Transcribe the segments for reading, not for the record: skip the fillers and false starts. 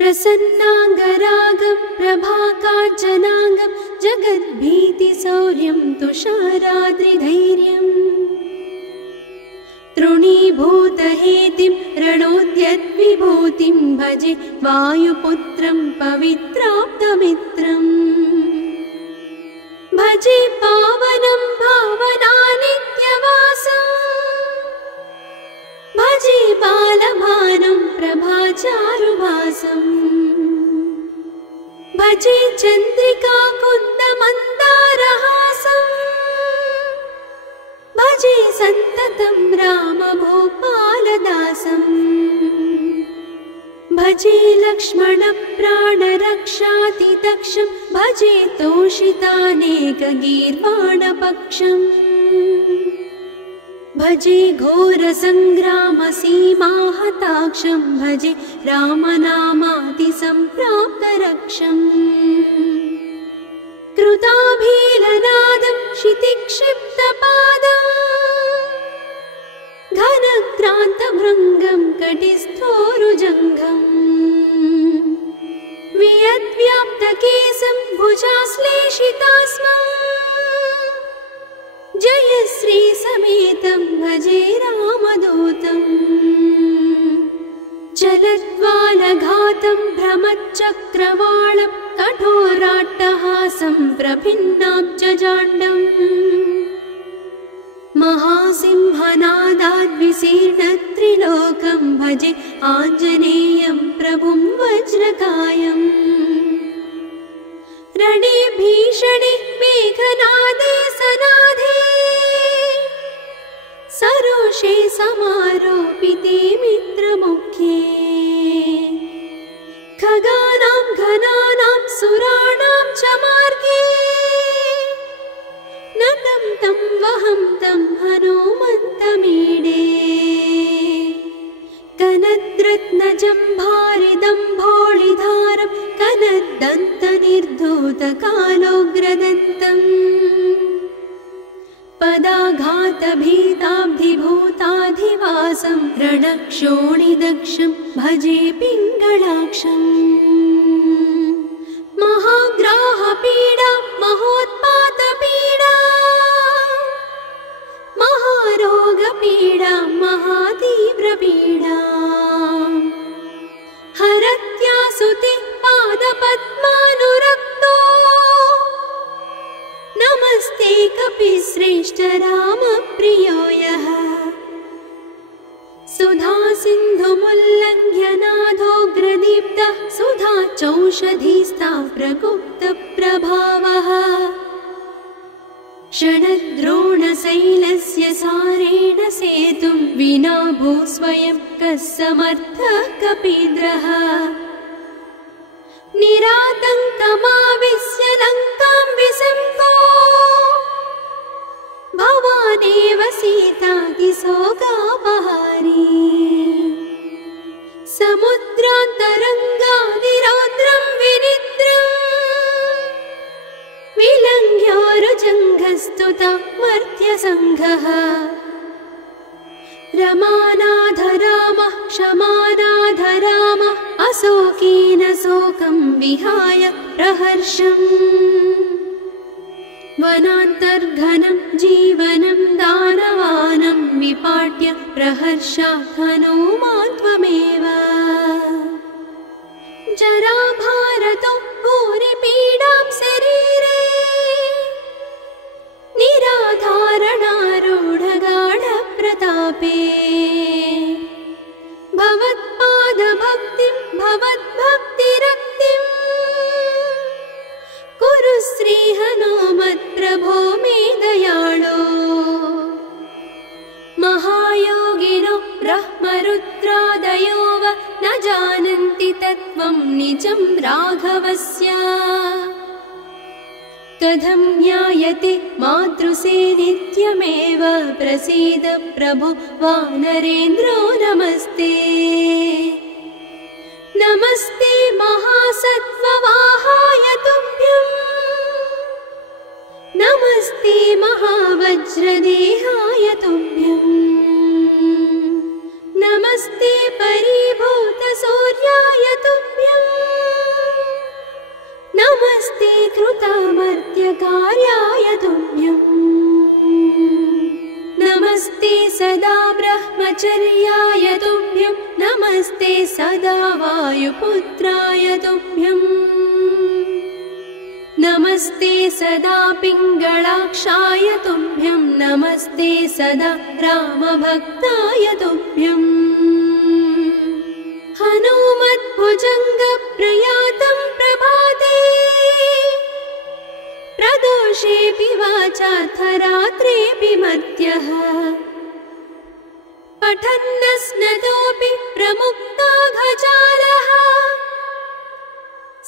प्रसन्नाङ्गरागं प्रभाकाञ्चनाङ्गं जगद्भीतिशौर्यं तुषाराद्रिधैर्यम् तृणीभूतहेतिं रणोद्यद्विभूतिं भजे वायुपुत्रं पवित्राप्तमित्रम् भजे पावनं भावनानित्यवासम् भजे बालभानं प्रभाचारुभासम् भजे चन्द्रिका कुन्दमन्दारहासम् भजे सन्ततं रामभूपालदासम् भजे लक्ष्मणप्राणरक्षातिदक्षं भजे तोषितानेकगीर्वाणपक्षम् भजे घोरसङ्ग्रामसीमाहताक्षं भजे रामनामातिसम्प्राप्तरक्षम् कृताभीलनादं क्षितिक्षिप्तपादम् घनक्रान्तभृङ्गं कटिस्थोरुजङ्घम् वियद्व्याप्तकेशं भुजाश्लेषितास्मम् जयश्रीसमेतं भजे रामदूतम् चलद्वालघातं भ्रमच्चक्रवालं कठोराट्टहासं प्रभिन्नाब्जजाण्डम् महासिंहनादाद्विशीर्णत्रिलोकं भजे आञ्जनेयं प्रभुं वज्रकायम् रणे भीषणे मेघनादे सनादे सरोषे समारोपिते मित्रमुख्ये खगानां घनानां सुराणां च मार्गे नतं तं वहं तं हनुमन्तमीडे कनद्रत्नजम्भारिदम्भोळिधारं कनद्दन्तनिर्धूतकालोग्रदन्तम् पदाघातभीताब्धिभूताधिवासं रणक्षोणिदक्षं भजे पिङ्गळाक्षम् महाग्राहपीडा महोत्पातपीडा महारोगपीडा महातीव्रपीडा हरत्यासुते पादपद्मानुरक्तो नमस्ते कपिश्रेष्ठ रामप्रियो यः सुधा सिन्धुमुल्लङ्घ्य नाथोग्रदीप्तः सुधा चौषधीस्ता प्रगुप्तप्रभावः षडद्रोणशैलस्य सारेण सेतुं विना भूस्वयं कः समर्थः कपीन्द्रः निरातङ्कमाविश्य लङ्कां विसङ्गो भवानेव सीतातिशोकापहारी समुद्रान्तरङ्गादिरौद्रं विनिद्रम् विलङ्घ्योरुजङ्घस्तुता मर्त्यसङ्घः रमानाथ रामः क्षमानाथ रामः अशोकेन शोकं विहाय प्रहर्षम् वनान्तर्घनं जीवनं दानवानं विपाट्य प्रहर्षात् हनुमान् त्वमेव जराभारतो भूरिपीडां शरीरे निराधारणारूढगाढप्रतापे भवत्पादभक्तिं भवद्भक्तिरक्तिं कुरु श्रीहनुमत्प्रभो मे दयाळो महायोगिनो ब्रह्मरुद्रादयो वा न जानन्ति तत्त्वं निजं राघवस्य कथं ज्ञायते मातृसे नित्यमेव प्रसीद प्रभो वानरेन्द्रो नमस्ते नमस्ते महासत्त्ववाहाय तुभ्यं नमस्ते महावज्रदेहाय तुभ्यं नमस्ते परिभूतसूर्याय तुभ्यम् वायुचर्याय तुभ्यं नमस्ते सदा वायुपुत्राय तुभ्यं नमस्ते सदा पिङ्गलाक्षाय तुभ्यं नमस्ते सदा रामभक्ताय तुभ्यं हनुमद्भुजङ्गप्रयातं प्रभाते प्रदोषेऽपि वाचार्थरात्रेऽपि मर्त्यः पठन्नस्नतोऽपि प्रमुक्ताघजालः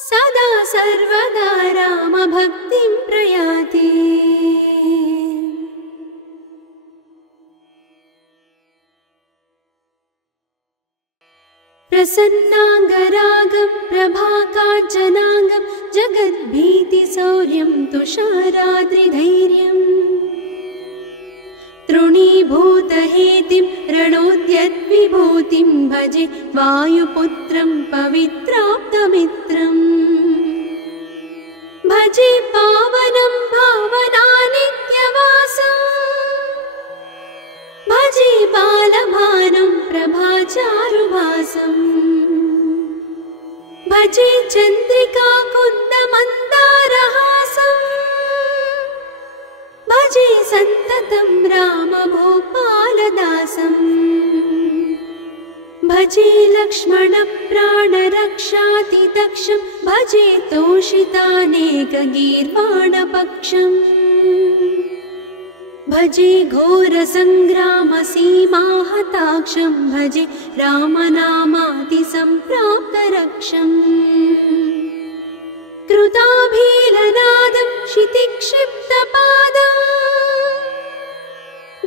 सदा सर्वदा रामभक्तिं प्रयाति प्रसन्नाङ्गरागं प्रभाकाञ्चनाङ्गं जगद्भीतिशौर्यं तुषाराद्रिधैर्यम् तृणीभूतहेतिं रणोद्यद्विभूतिं भजे वायुपुत्रं पवित्राप्तमित्रम् भजे पावनं भावनानित्यवासम् भजे बालभानं प्रभाचारुभासम् भजे चन्द्रिकाकुन्दमन्दारहासम् भजे सन्ततं रामभूपालदासम् भजे लक्ष्मणप्राणरक्षातिदक्षं भजे तोषितानेकगीर्वाणपक्षम् भजे घोरसङ्ग्रामसीमाहताक्षं भजे रामनामातिसम्प्राप्तरक्षम् कृताभीलनादं क्षितिक्षिप्तपादम्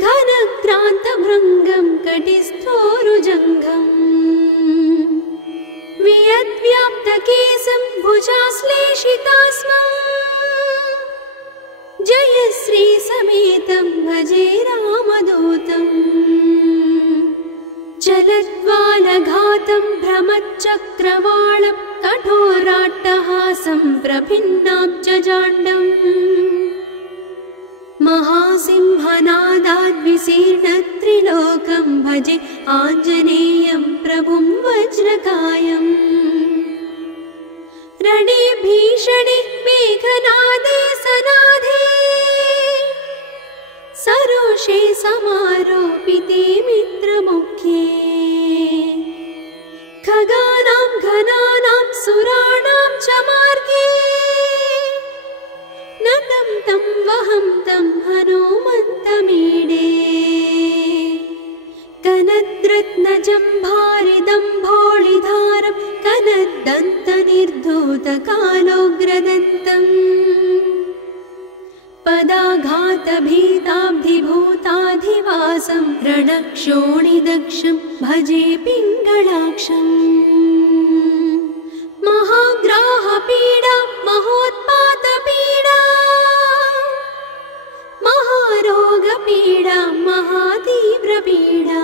घनक्रान्तभृङ्गं कटिस्थोरुजङ्घम् वियद्व्याप्तकेशं भुजाश्लेषितास्मम् जयश्रीसमेतं भजे रामदूतम् चलद्वालघातं भ्रमच्चक्रवालं कठोराट्टहासं प्रभिन्नाब्जजाण्डम् महासिंहनादाद्विशीर्णत्रिलोकं भजे आञ्जनेयं प्रभुं वज्रकायम् रणे भीषणे मेघनादे सनादे सरोषे समारोपिते मित्रमुख्ये खगानां घनानां सुराणां च मार्गे नतं तं वहं तं हनुमन्तमीडे कनद्रत्नजम्भारिदम्भोळिधारं कनद्दन्तनिर्धूतकालोग्रदन्तम् पदाघातभीताब्धिभूताधिवासं रणक्षोणिदक्षं भजे पिङ्गलाक्षम् महाग्राहपीडा महोत्पातपीडा महारोगपीडा महातीव्रपीडा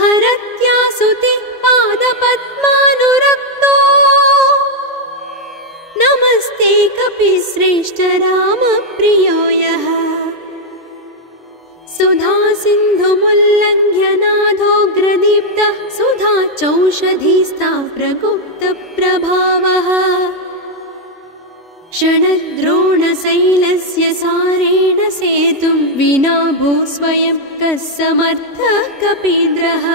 हरत्यासुते पादपद्मानुरक्तो नमस्ते कपिश्रेष्ठ रामप्रियो यः सुधा सिन्धुमुल्लङ्घ्य नाथोग्रदीप्तः सुधा चौषधीस्ता प्रगुप्तप्रभावः षडद्रोणशैलस्य सारेण सेतुं विना भूस्वयं कः समर्थः कपीन्द्रः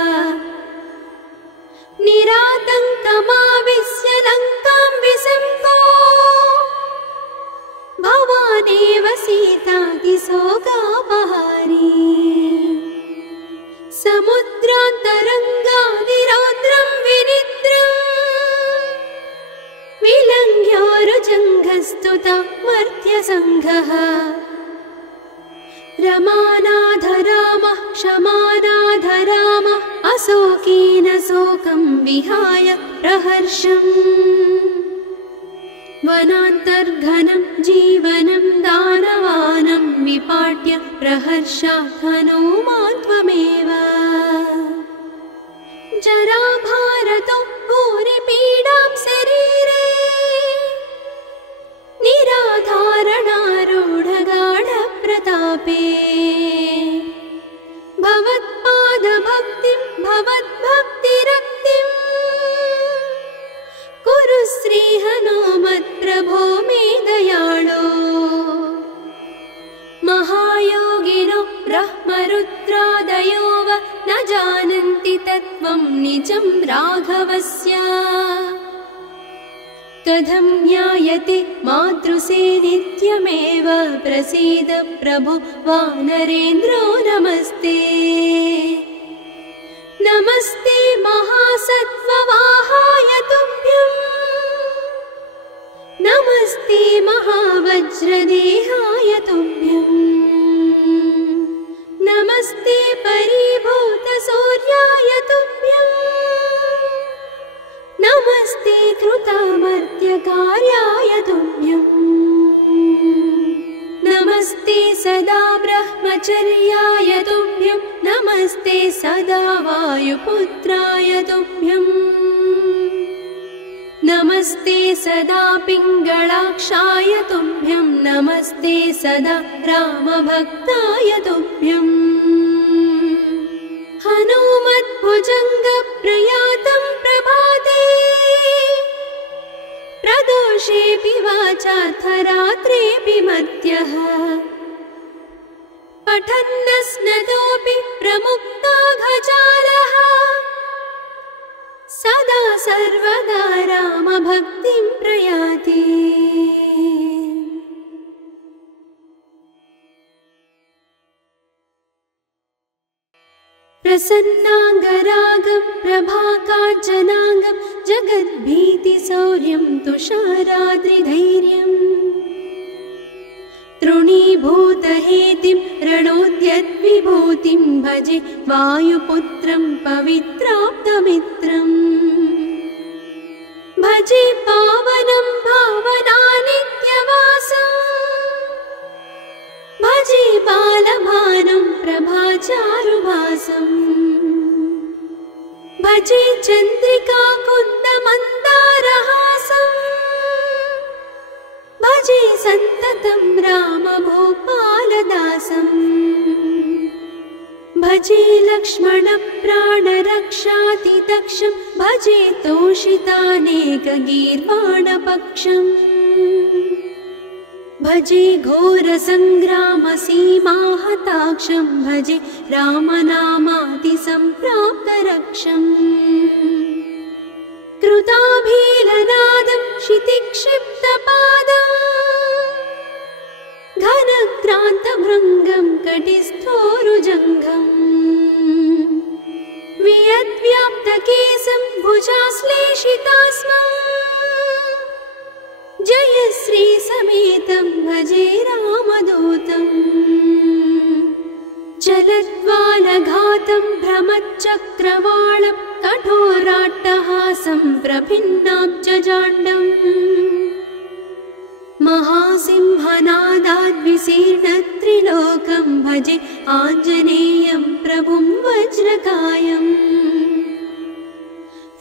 निरातङ्कमाविश्य लङ्कां विसम्पो भवानेव सीतातिशोकापहारी समुद्रान्तरङ्गादिरौद्रं विनिद्रम् विलङ्घ्योरुजङ्घस्तुता मर्त्यसङ्घः रमानाधरामः क्षमानाधरामः अशोकेन शोकं विहाय प्रहर्षम् वनान्तर्घनं जीवनं दानवानं विपाट्य प्रहर्षात् हनुमान् त्वमेव जराभारतो भूरिपीडां शरीरे निराधारणारूढगाढप्रतापे भवत् निजं राघवस्य कथं ज्ञायते मातृसे नित्यमेव प्रसीद प्रभो वानरेन्द्रो नमस्ते नमस्ते महासत्त्ववाहाय तुभ्यं नमस्ते महावज्रदेहाय तुभ्यं नमस्ते परिभूतसूर्याय तुभ्यं नमस्ते कृतामर्त्यकार्याय तुभ्यं नमस्ते सदा ब्रह्मचर्याय तुभ्यं नमस्ते सदा वायुपुत्राय तुभ्यं नमस्ते सदा पिङ्गळाक्षाय तुभ्यं नमस्ते सदा रामभक्ताय तुभ्यं हनुमद्भुजङ्गप्रयातं प्रभाते प्रदोषेऽपि वाचार्थरात्रेऽपि मर्त्यः पठन्नस्नतोऽपि प्रमुक्ताघजालः सदा सर्वदा रामभक्तिं प्रयाति प्रसन्नाङ्गरागं प्रभाकाञ्चनाङ्गं जगद्भीतिशौर्यं तुषाराद्रिधैर्यम् तृणीभूतहेतिं रणोद्यद्विभूतिं भजे वायुपुत्रं पवित्राप्तमित्रम् भजे पावनं भावनानित्यवासम् भजे बालभानुं प्रभाचारुभासम् भजे चन्द्रिकाकुन्दमन्दारहासम् भजे सन्ततं रामभूपालदासम् भजे लक्ष्मणप्राणरक्षातिदक्षं भजे तोषितानेकगीर्वाणपक्षम् भजे घोरसङ्ग्रामसीमाहताक्षं भजे रामनामातिसम्प्राप्तरक्षम् कृताभीलनादं क्षितिक्षिप्तपादम् घनक्रान्तभृङ्गं कटिस्थोरुजङ्घम् वियद्व्याप्तकेशं भुजाश्लेषितास्मम् जयश्रीसमेतं भजे रामदूतम् चलद्वालघातं भ्रमच्चक्रवालं कठोराट्टहासं प्रभिन्नाब्जजाण्डम् महासिंहनादाद्विशीर्णत्रिलोकं भजे आञ्जनेयं प्रभुं वज्रकायम्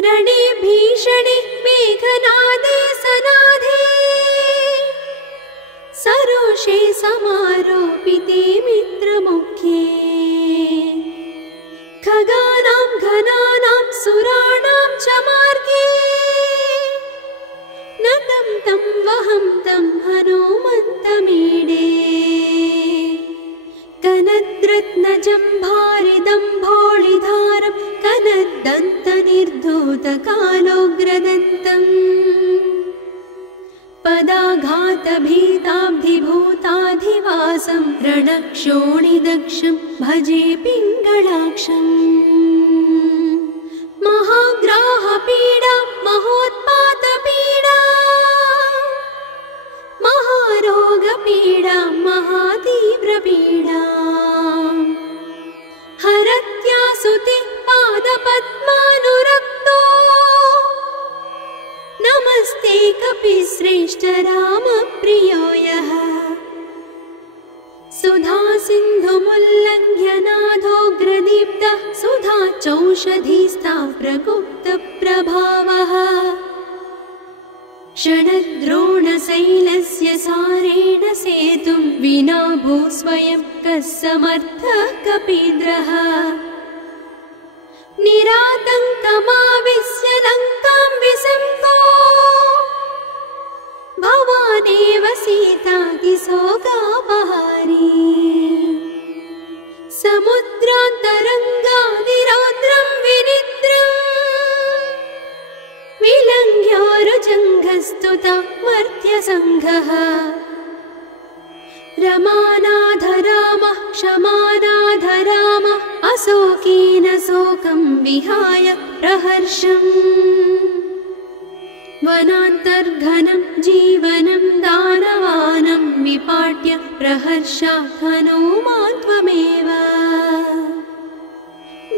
रणे भीषणे मेघनादे सनाधे सरोषे समारोपिते मित्रमुख्ये खगानां घनानां सुराणां च मार्गे नतं तं वहं तं हनुमन्तमीडे कनद्रत्नजम्भारिदम्भोळिधारं कनद्दन्तनिर्धूतकालोग्रदन्तम् पदाघातभीताब्धिभूताधिवासं रणक्षोणिदक्षं भजे पिङ्गळाक्षम् महाग्राहपीडा महोत्पातपीडा महारोगपीडा महातीव्रपीडा हरत्यासुते पादपद्मानुरक्तो नमस्ते कपिश्रेष्ठ रामप्रियो यः सुधा सिन्धुमुल्लङ्घ्यनाथोग्रदीप्तः सुधा चौषधीस्ता प्रगुप्तप्रभावः षडद्रोणशैलस्य सारेण सेतुं विना भूस्वयं कः समर्थः कपीन्द्रः निरातङ्कमाविश्य लङ्कां विसम्पो भवानेव सीतातिशोकापहारी समुद्रान्तरङ्गादिरौद्रं विनिद्रम् पुरस्तुता मर्त्यसङ्घः रमानाथ रामः क्षमानाथ रामः अशोकेन शोकं विहाय प्रहर्षम् वनान्तर्घनं जीवनं दानवानं विपाट्य प्रहर्षात् हनूमान् त्वमेव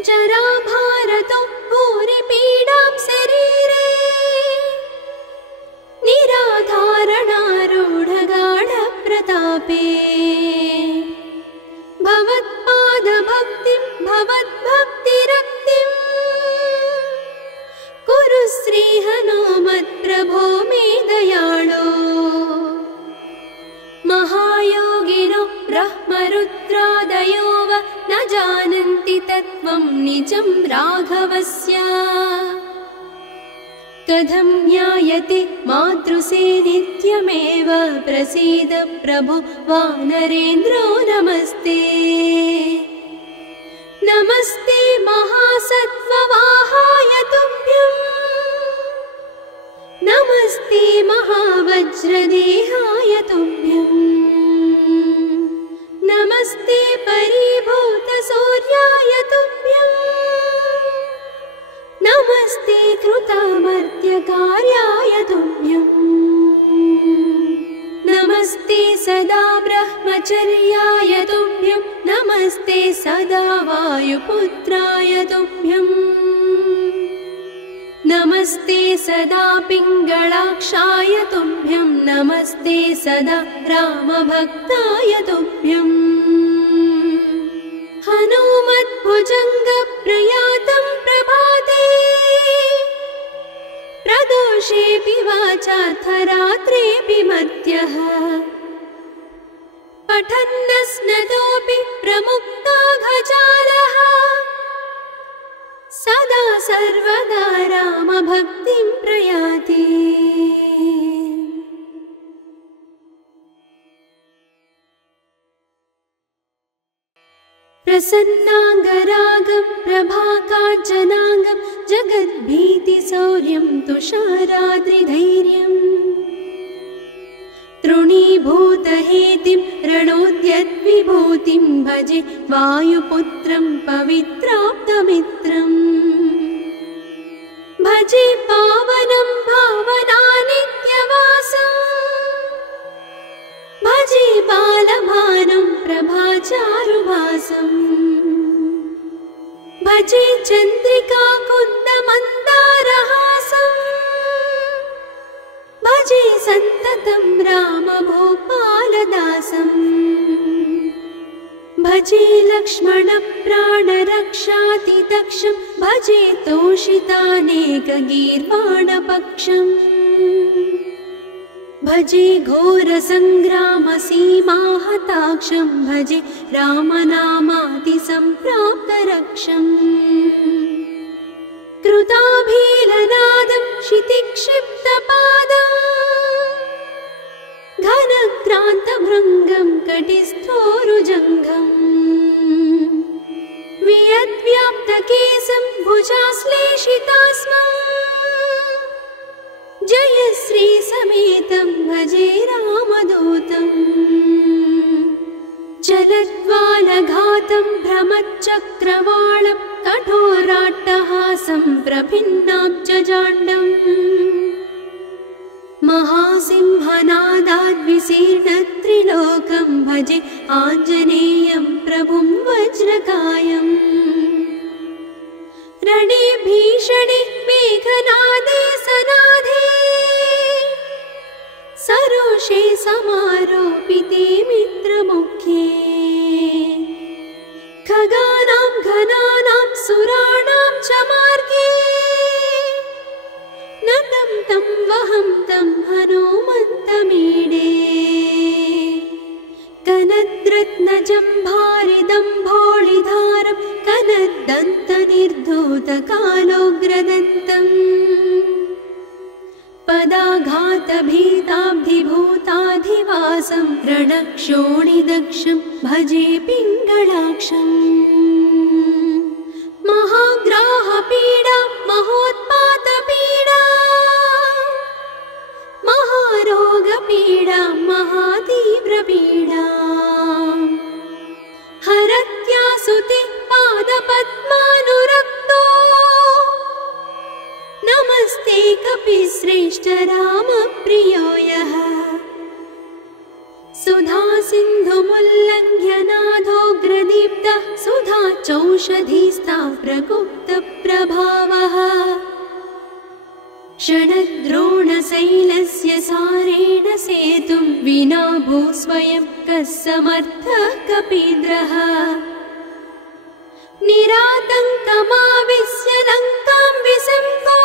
जराभारतो भूरिपीडां शरीरे निराधारणारूढगाढप्रतापे भवत्पादभक्तिं भवद्भक्तिरक्तिं कुरु श्रीहनुमत्प्रभो मे दयाळो महायोगिनो ब्रह्मरुद्रादयो वा न जानन्ति तत्त्वं निजं राघवस्य कथं ज्ञायते मातृसे नित्यमेव प्रसीद प्रभो वानरेन्द्रो नमस्ते नमस्ते महासत्त्ववाहाय तुभ्यं नमस्ते महावज्रदेहाय तुभ्यं नमस्ते परिभूतसूर्याय तुभ्यं नमस्ते कृतामर्त्यकार्याय तुभ्यं नमस्ते सदा ब्रह्मचर्याय तुभ्यं नमस्ते सदा वायुपुत्राय तुभ्यं नमस्ते सदा पिङ्गळाक्षाय तुभ्यं नमस्ते सदा रामभक्ताय तुभ्यं हनुमद्भुजङ्गप्रयातं प्रभाते प्रदोषेऽपि वाचार्थरात्रेऽपि मर्त्यः पठन्नस्नतोऽपि प्रमुक्ताघजालः सदा सर्वदा रामभक्तिं प्रयाति प्रसन्नाङ्गरागं प्रभाकाञ्चनाङ्गं जगद्भीतिशौर्यं तुषाराद्रिधैर्यम् तृणीभूतहेतिं रणोद्यद्विभूतिं भजे वायुपुत्रं पवित्राप्तमित्रम् भजे पावनं भावनानित्यवासम् भजे बालभानं प्रभाचारुभासम् भजे चन्द्रिका कुन्दमन्दारहासम् भजे सन्ततं रामभूपालदासम् भजे लक्ष्मणप्राणरक्षातिदक्षं भजे तोषितानेकगीर्वाणपक्षम् भजे घोरसङ्ग्रामसीमाहताक्षं भजे रामनामातिसम्प्राप्तरक्षम् कृताभीलनादं क्षितिक्षिप्तपादम् घनक्रान्तभृङ्गं कटिस्थोरुजङ्घम् वियद्व्याप्तकेशं भुजाश्लेषितास्मम् जयश्रीसमेतं भजे रामदूतम् चलद्वालघातं भ्रमच्चक्रवालं कठोराट्टहासं प्रभिन्नाब्जजाण्डम् महासिंहनादाद्विशीर्णत्रिलोकं भजे आञ्जनेयं प्रभुं वज्रकायम् रणे भीषणे मेघनादे सनाधे सरोषे समारोपिते मित्रमुख्ये खगानां घनानां सुराणां च मार्गे नतं तं वहं तं हनुमन्तमीडे कनद्रत्नजम्भारिदम्भोळिधारं कनद्दन्तनिर्धूतकालोग्रदन्तम् पदाघातभीताब्धिभूताधिवासं रणक्षोणिदक्षं भजे पिङ्गळाक्षम् महाग्राहपीडा महोत्पातपीडा श्रेष्ठ रामप्रियो यः सुधा सिन्धुमुल्लङ्घ्य नाथोग्रदीप्तः सुधा चौषधीस्ता प्रगुप्तप्रभावः षडद्रोणशैलस्य सारेण सेतुं विना भूस्वयं कः समर्थः कपीन्द्रः निरातङ्कमाविश्य लङ्कां विसम्पो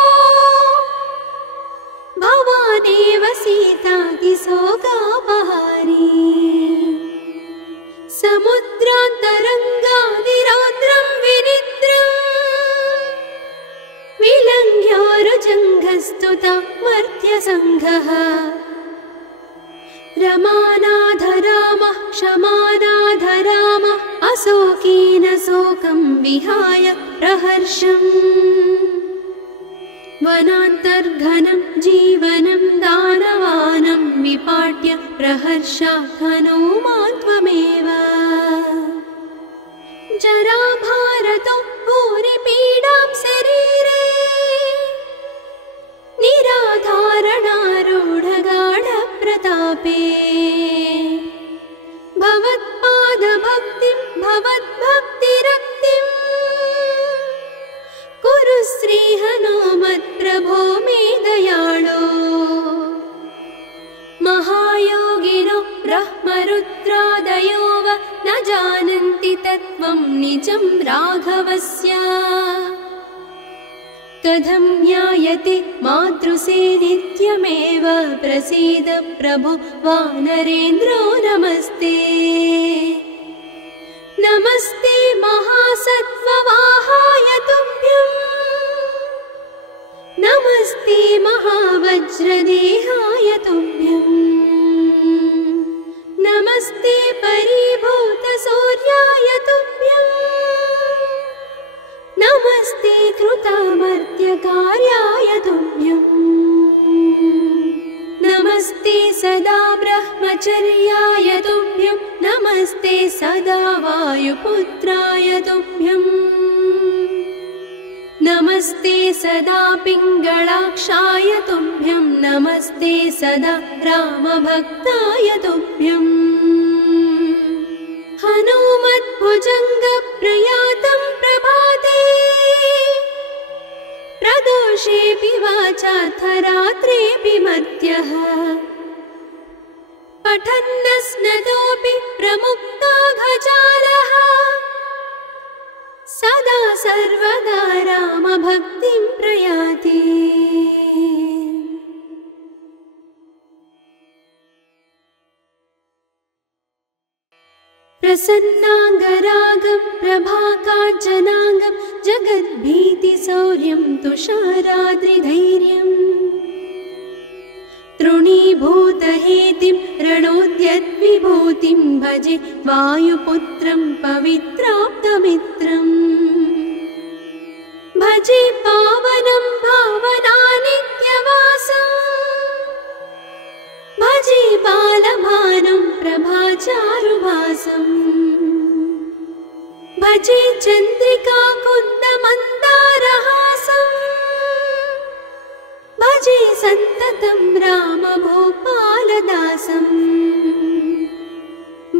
भवानेव सीतातिशोकापहारी समुद्रान्तरङ्गादिरौद्रं विनिद्रम् विलङ्घ्योरुजङ्घस्तुता मर्त्यसङ्घः रमानाथ रामः क्षमानाथ रामः अशोकेन शोकं विहाय प्रहर्षम् वनान्तर्घनं जीवनं दानवानं विपाट्य प्रहर्षात् हनूमान् त्वमेव जराभारतो भूरिपीडां शरीरे निराधारणारूढगाढप्रतापे भवत्पादभक्तिं भवद्भक्तिरक्तिं कुरु श्रीहनुमत्प्रभो मे दयाळो महायोगिनो ब्रह्मरुद्रादयो वा न जानन्ति तत्त्वं निजं राघवस्य कथं ज्ञायते मातृसे नित्यमेव प्रसीद प्रभो वानरेन्द्रो नमस्ते नमस्ते महासत्त्ववाहाय तुभ्यं नमस्ते महावज्रदेहाय तुभ्यं नमस्ते परिभूतसूर्याय तुभ्यं नमस्ते कृतामर्त्यकार्याय तुभ्यं नमस्ते सदा ब्रह्मचर्याय तुभ्यं नमस्ते सदा वायुपुत्राय तुभ्यं नमस्ते सदा पिङ्गळाक्षाय तुभ्यं नमस्ते सदा रामभक्ताय तुभ्यं हनुमद्भुजङ्गप्रयातं प्रभाते प्रदोषेऽपि वाचार्थरात्रेऽपि मर्त्यः पठन्नस्नतोऽपि प्रमुक्ताघजालः सदा सर्वदा रामभक्तिं प्रयाति प्रसन्नाङ्गरागं प्रभाकाञ्चनाङ्गं जगद्भीतिशौर्यं तुषाराद्रिधैर्यम् तृणीभूतहेतिं रणोद्यद्विभूतिं भजे वायुपुत्रं पवित्राप्तमित्रम् भजे पावनं भावनानित्यवासम् भजे बालभानुं प्रभाचारुभासम् भजे चन्द्रिकाकुन्दमन्दारहासम् भजे सन्ततं रामभूपालदासम्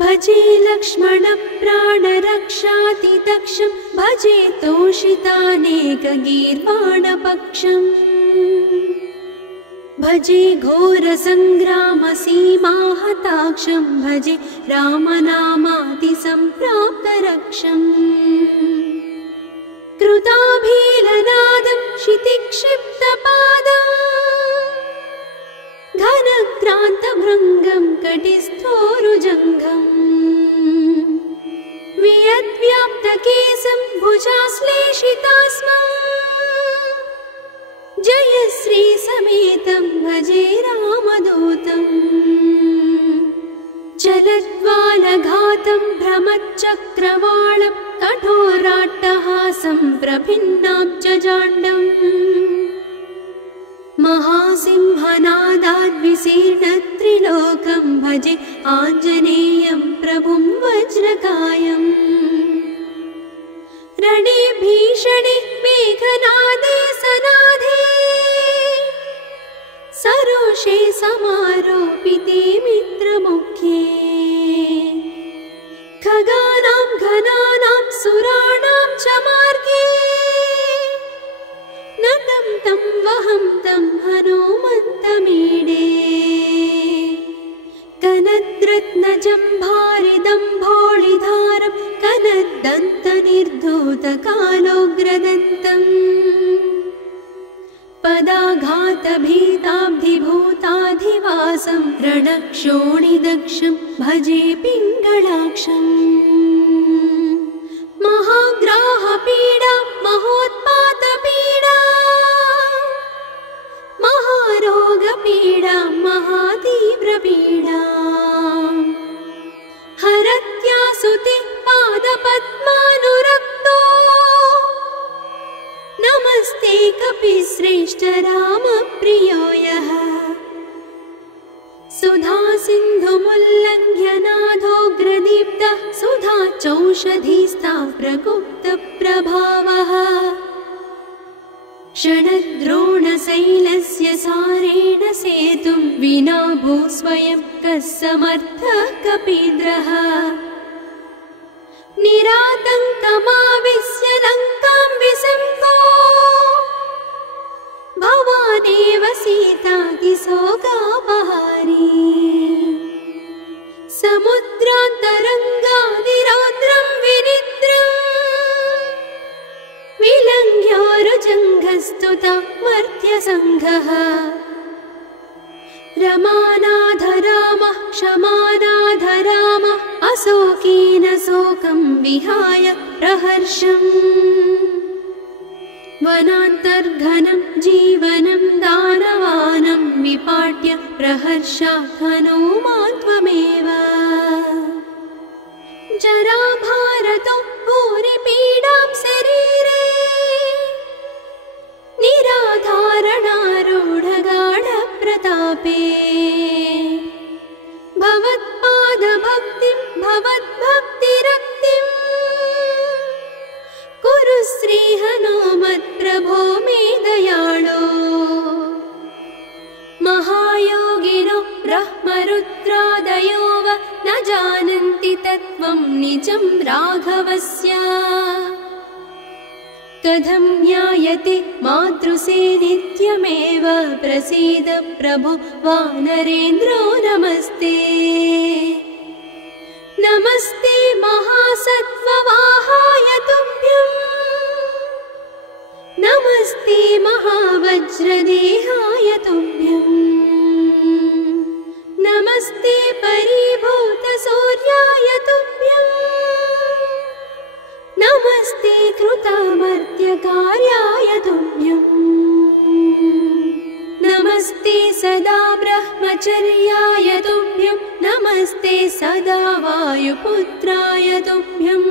भजे लक्ष्मणप्राणरक्षातिदक्षं भजे तोषितानेकगीर्वाणपक्षम् भजे घोरसङ्ग्रामसीमाहताक्षं भजे रामनामातिसम्प्राप्तरक्षम् कृताभीलनादं क्षितिक्षिप्तपादम् घनक्रान्तभृङ्गं कटिस्थोरुजङ्घम् वियद्व्याप्तकेशं भुजाश्लेषितास्मम् जयश्री समेतं भजे रामदूतम् चलद्वालघातं भ्रमच्चक्रवालं कठोराट्टहासं प्रभिन्नाब्जजाण्डम् महासिंहनादाद्विशीर्णत्रिलोकं भजे आञ्जनेयं प्रभुं वज्रकायम् रणे भीषणे मेघनादे सनादे सरोषे समारोपिते मित्रमुख्ये खगानां घनानां सुराणां च मार्गे नतं तं वहं तं हनुमन्तमीडे कनद्रत्नजम्भारिदम्भोळिधारं कनद्दन्तनिर्धूतकालोग्रदन्तम् पदाघातभीताब्धिभूताधिवासं रणक्षोणिदक्षं भजे पिङ्गळाक्षम् महाग्राहपीडा महोत्पातपीडा महारोगपीडा महातीव्रपीडा हरत्यासुति पादपद्मानुरक्तो नमस्ते कपिश्रेष्ठ रामप्रियो यः सुधा सिन्धुमुल्लङ्घ्य नाथोग्रदीप्तः सुधा चौषधीस्ता प्रगुप्तप्रभावः षडद्रोणशैलस्य सारेण सेतुं विना भूस्वयं कः समर्थः कपीन्द्रः निरातङ्कमाविश्य लङ्कां विसम्पो भवानेव सीतातिशोकापहारी समुद्रान्तरङ्गादिरौद्रं विनिद्रम् विलङ्घ्योरुजङ्घस्तुता मर्त्यसङ्घः रमानाधरामः क्षमानाधरामः अशोकेन शोकं विहाय प्रहर्षम् वनान्तर्घनं जीवनं दानवानं विपाट्य प्रहर्षात् हनूमान् त्वमेव जराभारतो भूरिपीडां शरीरे निराधारणारूढगाढप्रतापे भवत्पादभक्तिं भवद्भक्तिरक्तिं कुरु श्रीहनुमत्प्रभो मे दयाळो महायोगिनो ब्रह्मरुद्रादयो वा न जानन्ति तत्त्वं निजं राघवस्य कथं ज्ञायते मातृसे नित्यमेव प्रसीद प्रभो वानरेन्द्रो नमस्ते नमस्ते महासत्त्ववाहाय तुभ्यं नमस्ते महावज्रदेहाय तुभ्यं नमस्ते परिभूतसूर्याय तुभ्यं नमस्ते कृतामर्त्यकार्याय तुभ्यं नमस्ते सदा ब्रह्मचर्याय तुभ्यं नमस्ते सदा वायुपुत्राय तुभ्यं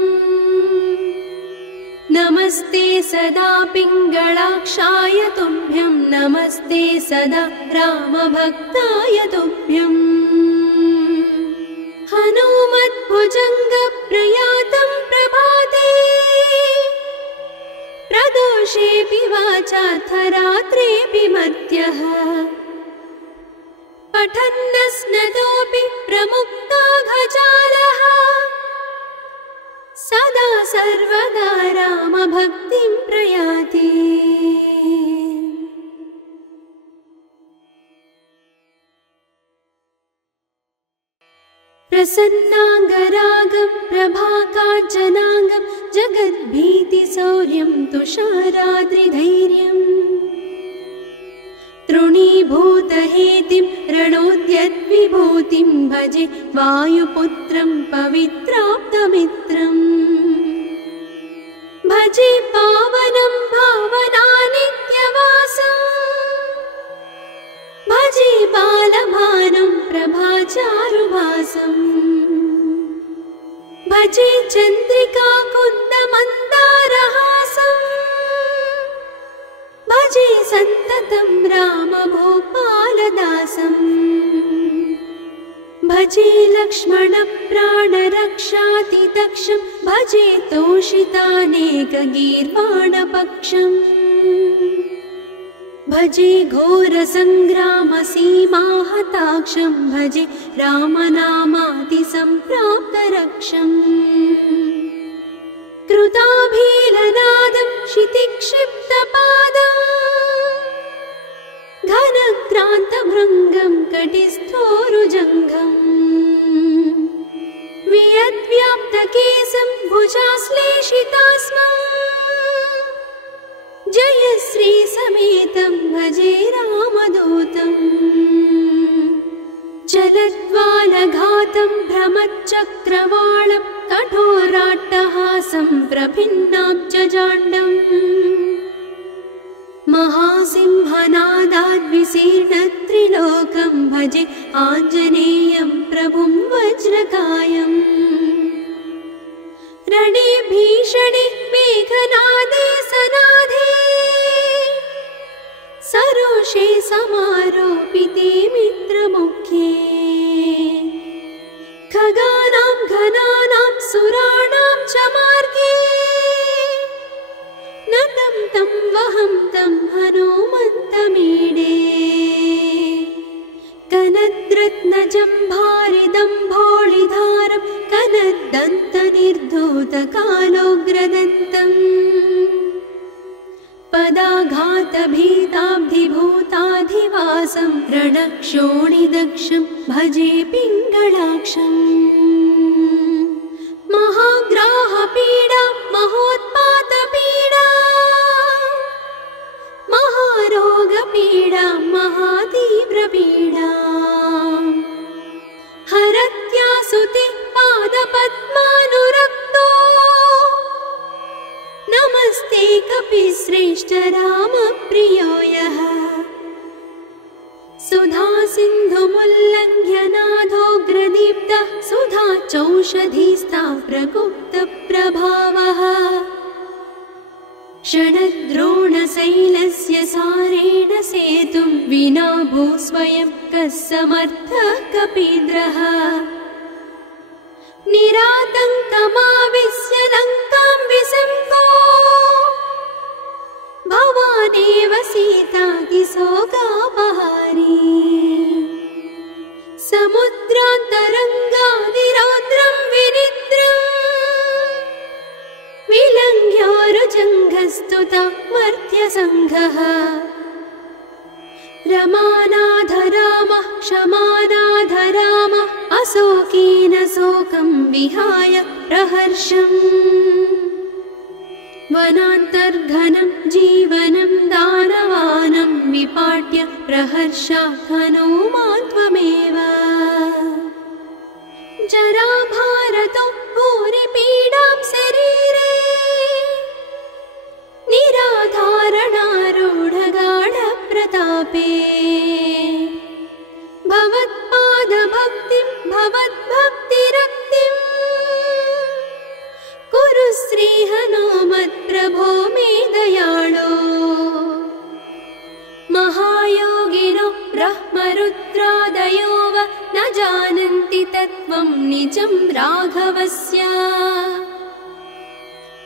नमस्ते सदा पिङ्गळाक्षाय तुभ्यं नमस्ते सदा रामभक्ताय तुभ्यं हनुमद्भुजङ्गप्रयातं प्रभाते प्रदोषेऽपि वाचार्थरात्रेऽपि मर्त्यः पठन्नस्नतोऽपि प्रमुक्ताघजालः सदा सर्वदा रामभक्तिं प्रयाति प्रसन्नाङ्गरागं प्रभाकाञ्चनाङ्गं जगद्भीतिशौर्यं तुषाराद्रिधैर्यम् तृणीभूतहेतिं रणोद्यद्विभूतिं भजे वायुपुत्रं पवित्राप्तमित्रम् भजे पावनं भावनानित्यवासम् भजे बालभानं प्रभाचारुभासम् भजे चन्द्रिकाकुन्दमन्दारहासम् भजे सन्ततं रामभूपालदासम् भजे लक्ष्मणप्राणरक्षातिदक्षं भजे तोषितानेकगीर्वाणपक्षम् भजे घोरसङ्ग्रामसीमाहताक्षं भजे रामनामातिसम्प्राप्तरक्षम् कृताभीलनादं क्षितिक्षिप्तपादम् घनक्रान्तभृङ्गं कटिस्थोरुजङ्घम् वियद्व्याप्तकेशं भुजाश्लेषितास्मम् जयश्री समेतं भजे रामदूतम् चलद्वालघातं भ्रमच्चक्रवालं कठोराट्टहासं प्रभिन्नाब्जजाण्डम् महासिंहनादाद्विशीर्णत्रिलोकं भजे आञ्जनेयं प्रभुं वज्रकायम् रणे भीषणे मेघनादे सनादे सरोषे समारोपिते मित्रमुख्ये खगानां घनानां सुराणां च मार्गे नतं तं वहं तं हनुमन्तमीडे कनद्रत्नजम्भारिदम्भोळिधारं कनद्दन्तनिर्धूतकालोग्रदन्तम् पदाघातभीताब्धिभूताधिवासं रणक्षोणिदक्षं भजे पिङ्गळाक्षम् महाग्राहपीडा महोत्पातपीडा महारोगपीडा महातीव्रपीडा हरत्यासुते पादपद्मानुरक्तो नमस्ते कपिश्रेष्ठ रामप्रियो यः सुधा सिन्धुमुल्लङ्घ्य नाथोग्रदीप्तः सुधा चौषधीस्ता प्रगुप्तप्रभावः षडद्रोणशैलस्य सारेण सेतुं विना भूस्वयं कः समर्थः कपीन्द्रः निरातङ्कमाविश्य लङ्कां विसङ्गो भवानेव सीतातिशोकापहारी समुद्रान्तरङ्गादिरौद्रं विनिद्रम् विलङ्घ्योरुजङ्घस्तुता मर्त्यसङ्घः रमानाधरामः क्षमानाधरामः अशोकेन शोकं विहाय प्रहर्षम् वनान्तर्घनं जीवनं दानवानं विपाट्य प्रहर्षात् हनुमान् त्वमेव जराभारतो भूरिपीडां शरीरे निराधारणारूढगाढप्रतापे भवत्पादभक्तिं भवद्भक्तिरक्तिं कुरु श्रीहनुमत्प्रभो मे दयाळो महायोगिनो ब्रह्मरुद्रादयो वा न जानन्ति तत्त्वं निजं राघवस्य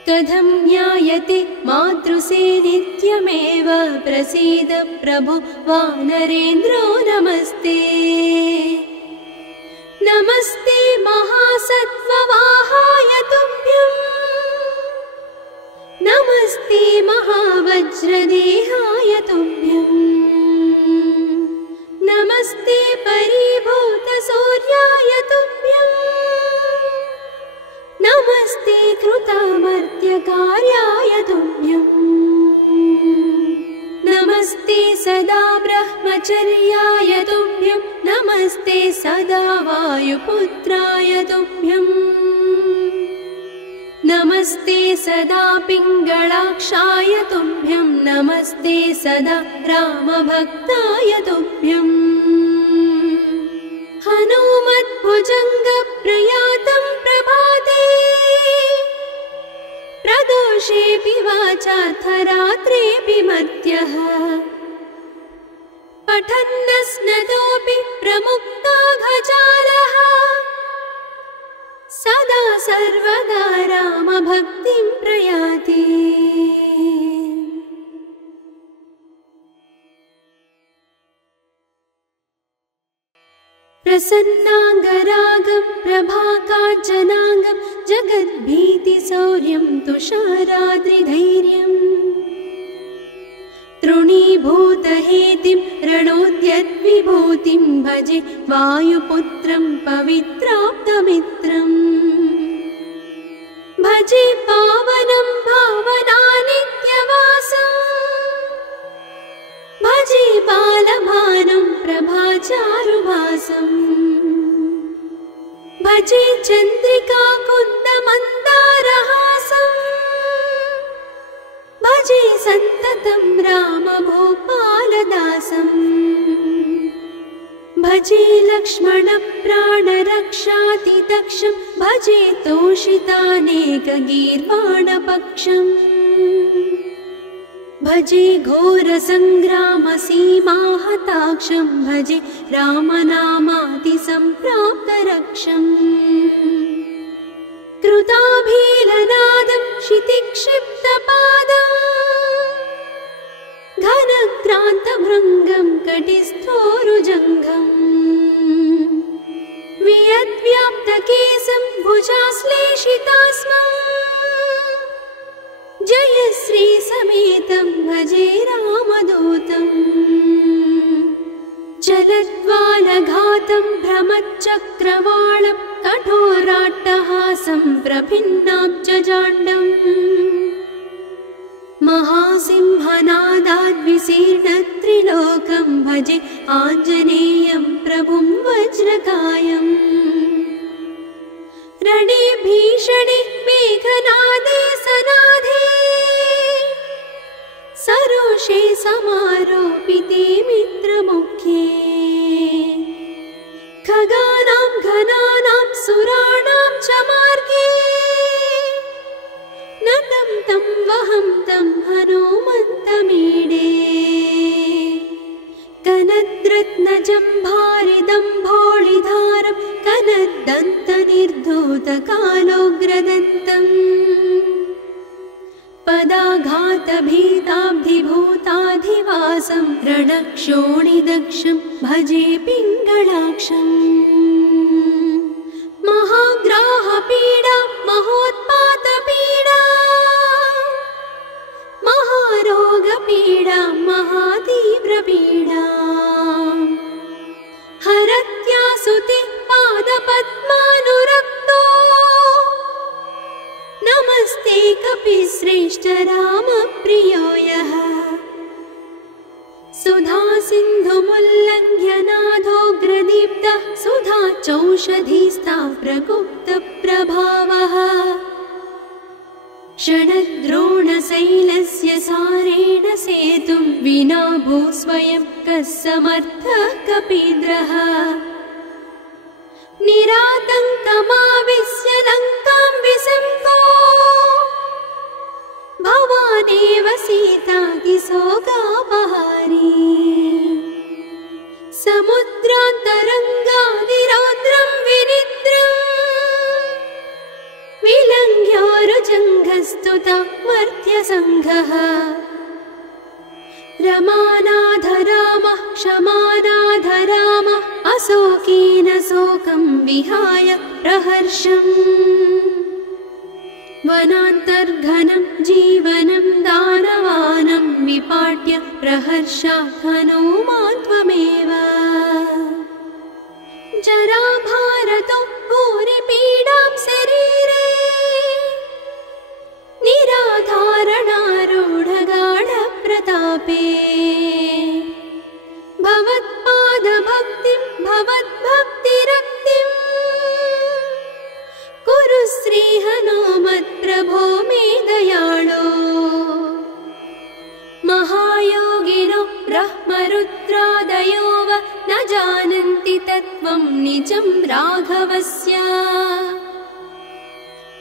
कथं ज्ञायते मातृसे नित्यमेव प्रसीद प्रभो वानरेन्द्रो नमस्ते नमस्ते महासत्त्ववाहाय तुभ्यं नमस्ते महावज्रदेहाय तुभ्यं नमस्ते परिभूतसूर्याय तुभ्यं नमस्ते कृतामर्त्यकार्याय तुभ्यं नमस्ते सदा ब्रह्मचर्याय तुभ्यं नमस्ते सदा वायुपुत्राय तुभ्यं नमस्ते सदा पिङ्गळाक्षाय तुभ्यं नमस्ते सदा रामभक्ताय तुभ्यं हनुमद्भुजङ्गप्रयातं प्रभाते प्रदोषेऽपि वाचाथ रात्रेऽपि मर्त्यः पठन्नस्नतोऽपि प्रमुक्ताघजालः सदा सर्वदा रामभक्तिं प्रयाति। प्रसन्नाङ्गरागं प्रभाकाञ्चनाङ्गं जगद्भीतिशौर्यं तुषाराद्रिधैर्यम् तृणीभूतहेतिं रणोद्यद्विभूतिं भजे वायुपुत्रं पवित्राप्तमित्रम् भजे पावनं भावनानित्यवासम् भजे बालभानुं प्रभाचारुभासम् भजे चन्द्रिकाकुन्दमन्दारहासम् भजे सन्ततं रामभूपालदासम् भजे लक्ष्मणप्राणरक्षातिदक्षं भजे तोषितानेकगीर्वाणपक्षम् भजे घोरसङ्ग्रामसीमाहताक्षं भजे रामनामातिसम्प्राप्तरक्षम् कृताभीलनादं क्षितिक्षिप्तपादम् घनक्रान्तभृङ्गं कटिस्थोरुजङ्घम् वियद्व्याप्तकेशं भुजाश्लेषितास्मम् जयश्रीसमेतं भजे रामदूतम् चलद्वालघातं भ्रमच्चक्रवालं कठोराट्टहासं प्रभिन्नाब्जजाण्डम् महासिंहनादाद्विशीर्णत्रिलोकं भजे आञ्जनेयं प्रभुं वज्रकायम् रणे भीषणे मेघनादे सनाधे सरोषे समारोपिते मित्रमुख्ये खगानां घनानां सुराणां च मार्गे नतं तं वहं तं हनुमन्तमीडे कनद्रत्नजम्भारिदम्भोळिधारं कनद्दन्तनिर्धूतकालोग्रदन्तम् पदाघातभीताब्धिभूताधिवासं रणक्षोणिदक्षं भजे पिङ्गळाक्षम् महाग्राहपीडा महोत्पातपीडा महारोगपीडा महातीव्रपीडा हरत्यासुते पादपद्मानुरक्तो नमस्ते कपिश्रेष्ठ रामप्रियो यः सुधा सिन्धुमुल्लङ्घ्य नाथोग्रदीप्तः सुधा चौषधीस्ता प्रगुप्तप्रभावः षडद्रोणशैलस्य सारेण सेतुं विना भूस्वयं कः समर्थः कपीन्द्रः निरातङ्कमाविश्य लङ्कां विसङ्को भवानेव सीतातिशोकापहारी समुद्रान्तरङ्गादिरौद्रं विनिद्रम् विलङ्घ्योरुजङ्घस्तुता मर्त्यसङ्घः रमानाधरामः क्षमानाधरामः अशोकेन शोकं विहाय प्रहर्षम् वनान्तर्घनं जीवनं दानवानं विपाट्य प्रहर्षात् हनुमान् त्वमेव जराभारतो भूरिपीडां शरीरे निराधारणारूढगाढप्रतापे भवत्पादभक्तिं भवद्भक्तिरक्तिं कुरु श्रीहनुमत्प्रभो मे दयाळो महायोगिनो ब्रह्मरुद्रादयो वा न जानन्ति तत्त्वं निजं राघवस्य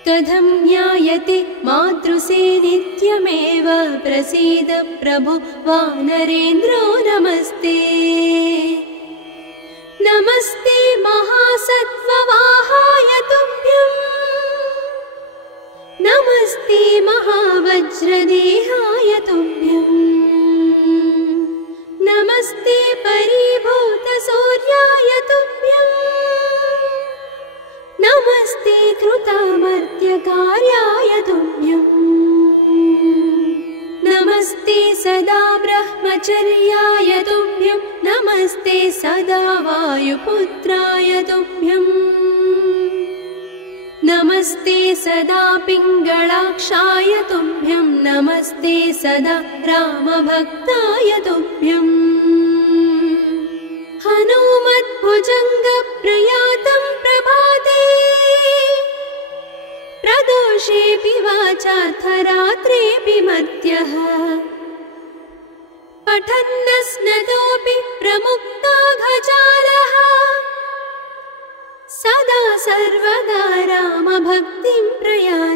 कथं ज्ञायते मातृसे नित्यमेव प्रसीद प्रभो वानरेन्द्रो नमस्ते नमस्ते महासत्त्ववाहाय तुभ्यं नमस्ते महावज्रदेहाय तुभ्यं नमस्ते परिभूतसूर्याय तुभ्यम् सदा वायुपुत्राय तुभ्यम् नमस्ते सदा पिङ्गलाक्षाय तुभ्यं नमस्ते सदा रामभक्ताय तुभ्यम् हनुमद्भुजङ्गप्रयातं प्रभाते प्रदोषेऽपि वाचार्थरात्रेऽपि मर्त्यः पठन्नस्नतोऽपि प्रमुक्ताघजालः सदा सर्वदा रामभक्तिं प्रयाति।